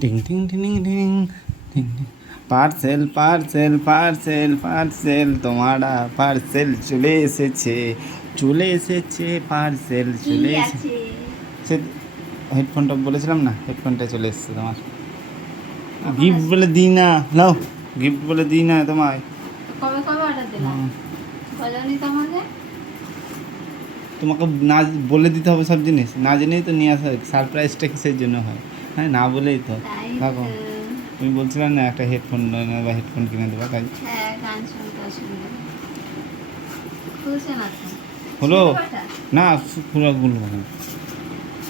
টিং টিং টিং টিং টিং পার্সেল পার্সেল পার্সেল পার্সেল তোমারা পার্সেল চলে এসেছে, চলে এসেছে পার্সেল চলে এসেছে। সে হেডফোনটা বলেছিলাম না, হেডফোনটা চলে এসেছে তোমার। গিফট বলে দিই না, নাও গিফট বলে দিই না তোমায়। কবে কবে অর্ডার দিলাম বলনি তোমাকে? তোমাকে না বলে দিতে হবে সব জিনিস, না জেনেই তো নিয়ে আসা। সারপ্রাইজটা কিসের জন্য হয়? হ্যাঁ, না বলেই তো। দেখো তুমি বলছিলাম না একটা হেডফোন বা হেডফোন কিনে দেবো, তাই হ্যাঁ গান শুনতে অসুবিধা খুলছে না তো। হলো না, খুলে খুলবো না,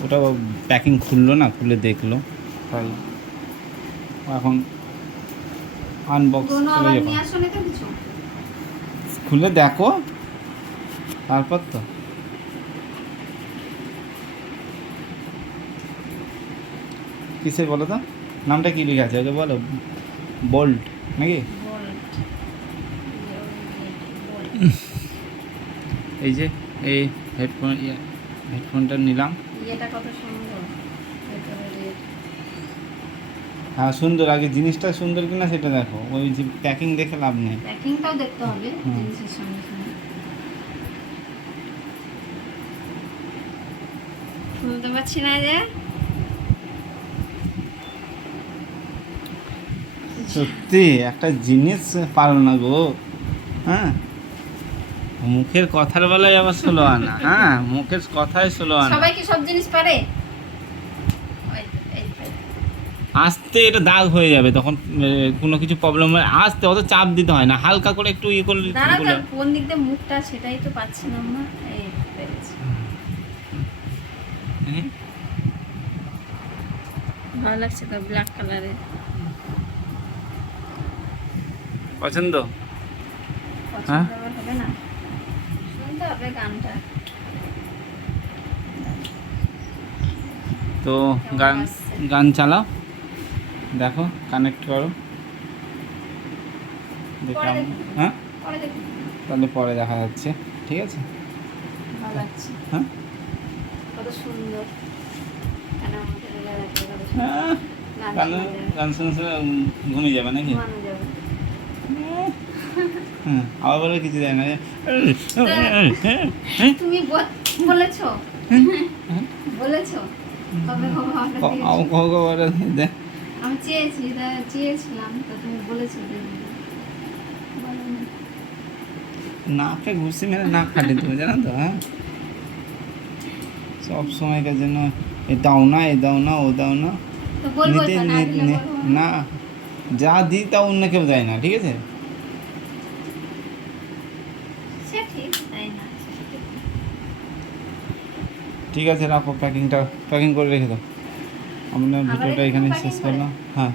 ওটা প্যাকিং খুললো না, খুলে দেখলো, তাই এখন আনবক্স করে নিয়ে আসলে তো কিছু খুলে দেখো তারপর তো। কিসের বলো তো, নামটা কি লেখা আছে ওকে বলো? বোল্ট নাকি? এই যে এই হেডফোনটা নিলাম। এটা কত সুন্দর, হ্যাঁ সুন্দর, আগে জিনিসটা সুন্দর কিনা সেটা দেখো, ওই যে প্যাকিং দেখে লাভ নেই। প্যাকিংটাও দেখতে হবে জিনিসের সঙ্গে সঙ্গে। শুনতে পাচ্ছি না যে, সত্যি একটা জিনিস পারো না গো। হ্যাঁ, মুখের কথার বেলায় আবার ষোলো আনা। হ্যাঁ, মুখের কথায় ষোলো আনা। সবাই কি সব জিনিস পারে? আস্তে এটা দাগ হয়ে যাবে তখন, কোনো কিছু প্রবলেম হয় আস্তে, অত চাপ দিতে হয় না, হালকা করে একটু ইয়ে করলে। দাঁড়া, কোন দিক দিয়ে মুখটা সেটাই তো পাচ্ছি না আমরা। এই পেরেছি, ভালো লাগছে তো ব্ল্যাক কালারের। পছন্দ? পছন্দ হবে না, শুনতে হবে গানটা। তো গান গান চালাও, দেখো কানেক্ট করো, দেখলাম। হ্যাঁ তাহলে পরে দেখা যাচ্ছে, ঠিক আছে? ভালো লাগছে, হ্যাঁ কত সুন্দর। হ্যাঁ, গান শুনে শুনে ঘুমিয়ে যাবে নাকি? হ্যাঁ, আবার বলে কিছু দেয় না। তুমি বলেছো বলেছো আমি চেয়েছিলাম তো, তুমি বলেছো নাকে ঘুষি মেরে নাক ফাটে তুমি, জানো তো? হ্যাঁ, সব সময়কার জন্য এ দাও না, এ দাও না, ও দাও না, না যা দিই তা অন্য কেউ দেয় না, ঠিক আছে? ঠিক আছে, রাখো প্যাকিং করে রেখে দাও। আমরা ভিডিওটা এখানে শেষ করলাম। হ্যাঁ।